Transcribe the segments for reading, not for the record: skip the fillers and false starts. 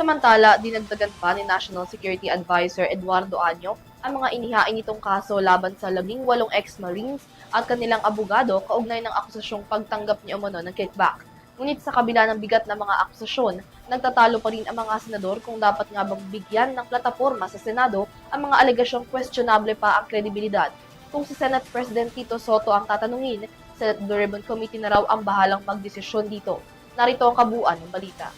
Samantala, dinagdagan pa ni National Security Advisor Eduardo Año ang mga inihain nitong kaso laban sa 18 ex-Marines at kanilang abogado kaugnay ng akusasyong pagtanggap ni umano ng kickback. Ngunit sa kabila ng bigat na mga akusasyon, nagtatalo pa rin ang mga senador kung dapat nga bang bigyan ng plataporma sa Senado ang mga alegasyong questionable pa ang kredibilidad. Kung si Senate President Tito Soto ang tatanungin, Senate Blue Ribbon Committee na raw ang bahalang magdesisyon dito. Narito ang kabuuan ng balita.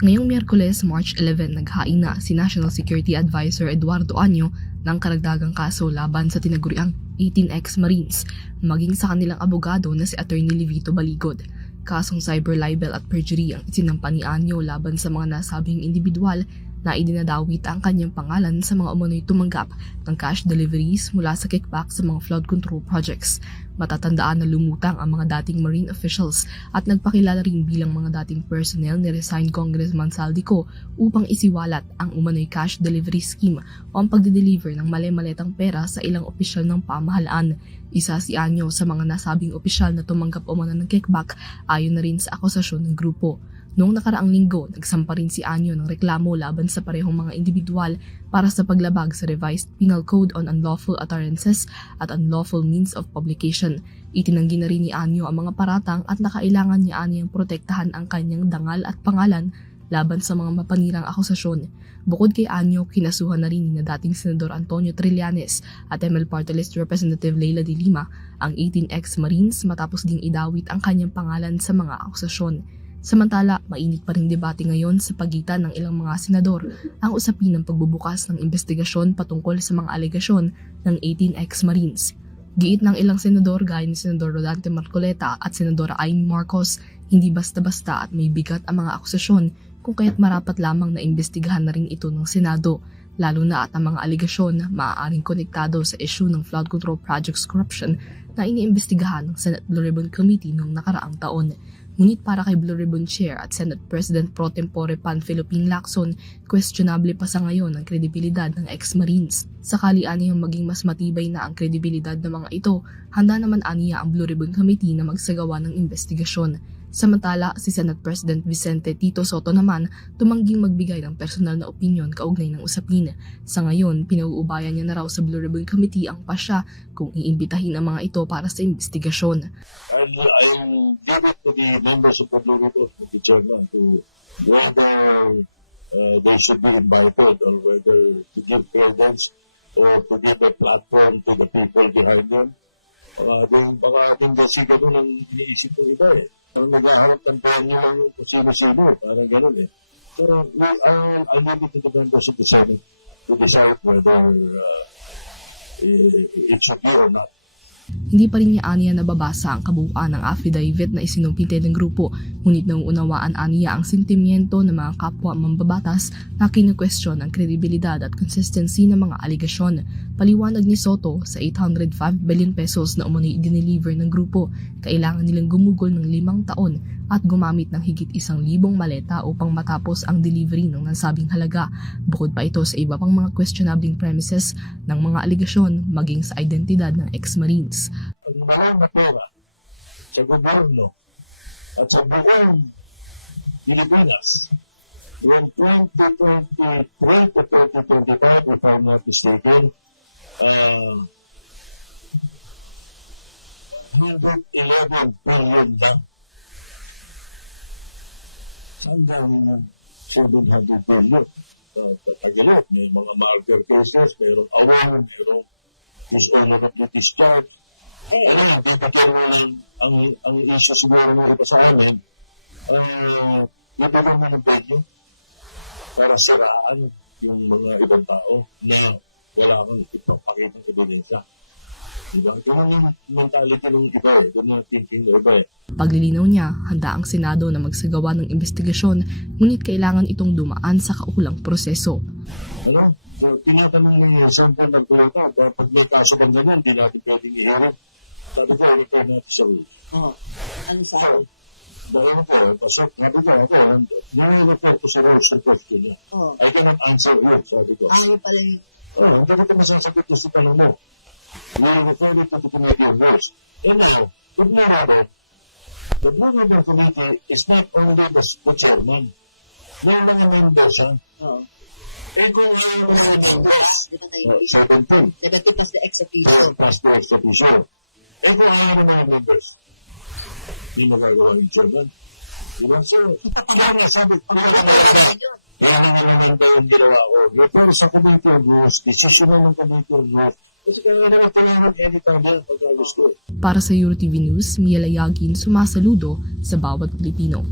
Ngayong Miyerkules, March 11, naghain na si National Security Advisor Eduardo Año ng karagdagang kaso laban sa tinaguriang 18 ex-Marines, maging sa kanilang abogado na si Attorney Livito Baligod. Kasong cyber libel at perjury ang isinampa ni Año laban sa mga nasabing individual na idinadawit ang kanyang pangalan sa mga umano'y tumanggap ng cash deliveries mula sa kickback sa mga flood control projects. Matatandaan na lumutang ang mga dating Marine officials at nagpakilala rin bilang mga dating personnel ni resigned Congressman Saldico upang isiwalat ang umano'y cash delivery scheme o ang pagde-deliver ng mali-maletang pera sa ilang opisyal ng pamahalaan. Isa si Año sa mga nasabing opisyal na tumanggap umano ng kickback ayon na rin sa akusasyon ng grupo. Noong nakaraang linggo, nagsampa rin si Año ng reklamo laban sa parehong mga individual para sa paglabag sa Revised Penal Code on Unlawful Utterances at Unlawful Means of Publication. Itinanggi na rin ni Año ang mga paratang at nakailangan niya niyang protektahan ang kanyang dangal at pangalan laban sa mga mapanirang akusasyon. Bukod kay Año, kinasuhan na rin ni dating Senador Antonio Trillanes at ML Party List Representative Leila de Lima ang 18 ex-Marines matapos ding idawit ang kanyang pangalan sa mga akusasyon. Samantala, mainit pa ring debate ngayon sa pagitan ng ilang mga senador ang usapin ng pagbubukas ng investigasyon patungkol sa mga alegasyon ng 18 ex-Marines. Giit ng ilang senador gaya ni Senador Rodante Marcoleta at Senadora Amy Marcos, hindi basta-basta at may bigat ang mga akusasyon kung kaya't marapat lamang na imbestigahan na rin ito ng Senado, lalo na at ang mga alegasyon na maaaring konektado sa issue ng flood control projects corruption na iniimbestigahan ng Senate Blue Ribbon Committee noong nakaraang taon. Ngunit para kay Blue Ribbon Chair at Senate President Pro Tempore Panfilo Ping Lacson, questionable pa sa ngayon ang kredibilidad ng ex-Marines. Sakali aniyang maging mas matibay na ang kredibilidad ng mga ito, handa naman aniya ang Blue Ribbon Committee na magsagawa ng investigasyon. Samantala, si Senate President Vicente Tito Soto naman tumangging magbigay ng personal na opinyon kaugnay ng usapin. Sa ngayon, pinauubayan niya na raw sa Blue Ribbon Committee ang pasya kung iimbitahin ang mga ito para sa investigasyon. I'll leave it to the members of the Blue Ribbon, the chairman, to whether they should be invited or whether to give credence or to give a platform to the people behind them. Baka ating kasi ganun ang iniisip ng iba eh. Parang naghaharap ng venue lang yung kung sino-sino eh. Parang ganun eh. So, I'll leave it to the members of the Senate to decide whether it should be or not. Hindi pa rin niya aniya nababasa ang kabuuan ng affidavit na isinumpite ng grupo, ngunit nauunawaan aniya ang sentimiento ng mga kapwa mambabatas na kinu-question ang kredibilidad at consistency ng mga aligasyon. Paliwanag ni Soto, sa 805 billion pesos na umano'y dineliver ng grupo, kailangan nilang gumugol ng 5 taon at gumamit ng higit 1,000 maleta upang matapos ang delivery ng nasabing halaga. Bukod pa ito sa iba pang mga questionable premises ng mga aligasyon maging sa identidad ng ex-Marines. Ang malang na pera sa gobyerno at sa buong Pilipinas from 2023 to 2025, if I'm not mistaken, 111 billion lang. Saan galing yung 700 billion? Tagilid, may mga murder cases, mayroong award, mayroong dishonorably discharged. Ano yan, bibigyan mo ng, ang issue siguro ng iba sa amin, bibigyan mo ng venue para siraan yung mga ibang tao na wala kang ipapakitang ebidensya. Diba? Ganun yung mentality ng iba eh. Ganun yung thinking ng iba eh. Paglilinaw niya, handa ang Senado na magsagawa ng investigasyon, ngunit kailangan itong dumaan sa kaulang proseso. Ano? So, tinatanong ni Senator Marcoleta, pag may kaso bang ganyan, di natin pwedeng i-hearing. Sabi ko, refer natin sa rules. Oo. Ano sabi? So, dahil ko, sabi ko ako, nire-refer ko sa rules yung question niya. Oo. I cannot answer you, sabi ko. Yun pala yun. Hindi kita masasagot sa tanong mo. We refer it to the Committee on Rules. And now, the Blue Ribbon Committee is not only the chairman. may mga members, ha? Oo. Eh kung ayaw ng mga members, Di ba na 17 70 plus the ex officio. plus the ex officio. Eh kung ayaw ng mga members, hindi magagawa yung chairman. Di ba? So, kaya nga sabi, kaya nga maganda. yun. Yan ang naman yung ginawa ko. Refer sa Committee on Rules, decision na ng Committee on Rules. Kasi kaya naman tulungan anytime yan pagka gusto eh. Para sa EuroTV News, Mia Layagin sumasaludo sa bawat Pilipino.